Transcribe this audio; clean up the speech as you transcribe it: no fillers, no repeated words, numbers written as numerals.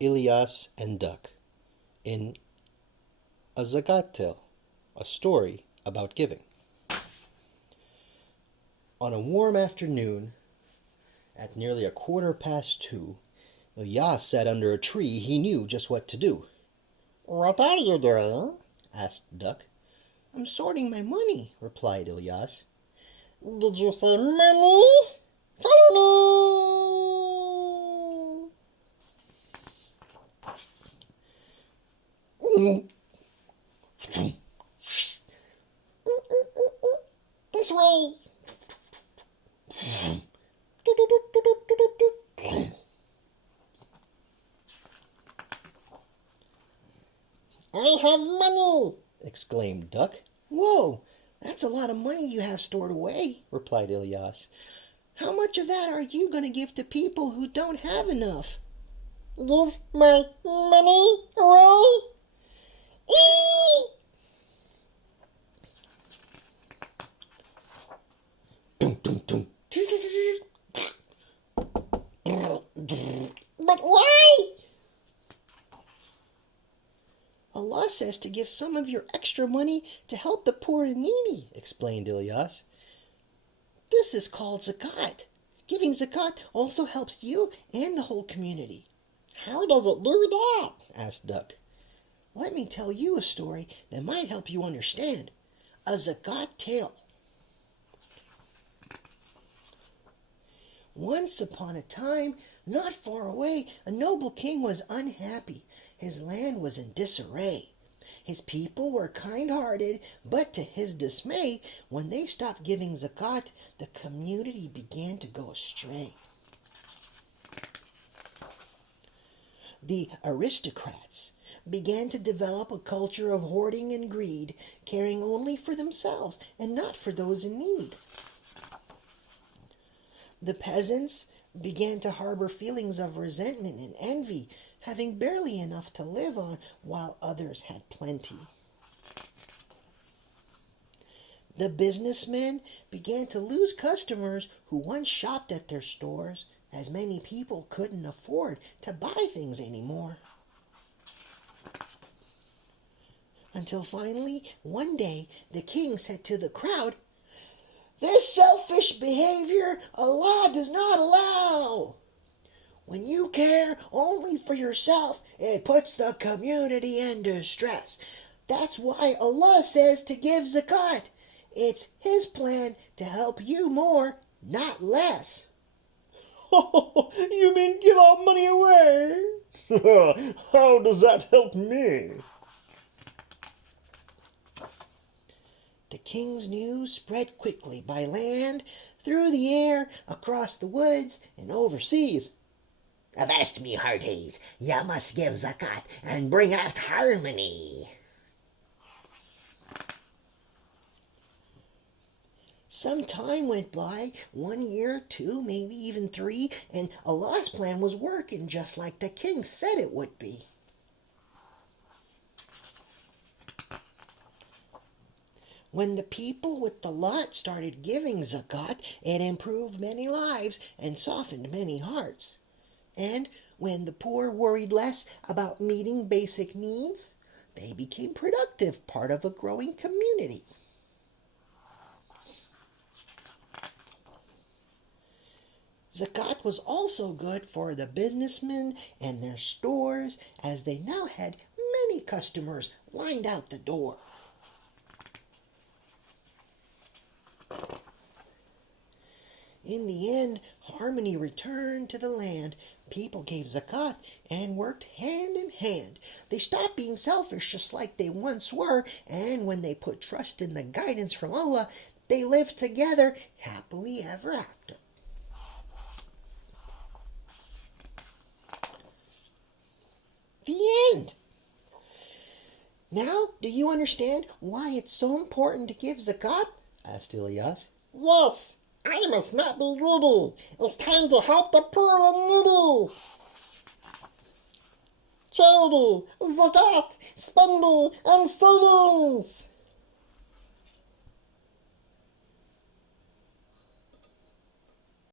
Ilyas and Duck in A Zakat Tale, a story about giving. On a warm afternoon, at nearly 2:15, Ilyas sat under a tree. He knew just what to do. "What are you doing?" asked Duck. "I'm sorting my money," replied Ilyas. "Did you say money? Follow me!" This way. I have money, exclaimed Duck. "Whoa, that's a lot of money you have stored away," replied Ilyas. "How much of that are you going to give to people who don't have enough?" Give my money away? Eee! But why? Allah says to give some of your extra money to help the poor and needy, explained Ilyas. This is called zakat. Giving zakat also helps you and the whole community. How does it do that? asked Duck. Let me tell you a story that might help you understand. A zakat tale. Once upon a time, not far away, a noble king was unhappy. His land was in disarray. His people were kind-hearted, but to his dismay, when they stopped giving zakat, the community began to go astray. The aristocrats began to develop a culture of hoarding and greed, caring only for themselves and not for those in need. The peasants began to harbor feelings of resentment and envy, having barely enough to live on while others had plenty. The businessmen began to lose customers who once shopped at their stores, as many people couldn't afford to buy things anymore. Until finally, one day, the king said to the crowd, "This selfish behavior Allah does not allow. When you care only for yourself, it puts the community in distress. That's why Allah says to give zakat. It's His plan to help you more, not less." Oh, you mean give our money away? How does that help me? The king's news spread quickly by land, through the air, across the woods, and overseas. "Avast me, hearties, ya must give zakat and bring out harmony." Some time went by, 1 year, 2, maybe even 3, and Allah's plan was working just like the king said it would be. When the people with the lot started giving zakat, it improved many lives and softened many hearts. And when the poor worried less about meeting basic needs, they became productive part of a growing community. Zakat was also good for the businessmen and their stores, as they now had many customers lined out the door. In the end, harmony returned to the land. People gave zakat and worked hand in hand. They stopped being selfish just like they once were, and when they put trust in the guidance from Allah, they lived together happily ever after. The end. Now, do you understand why it's so important to give zakat? asked Ilyas. Yes, I must not be greedy. It's time to help the poor and needy. Charity, zakat, spending, and savings.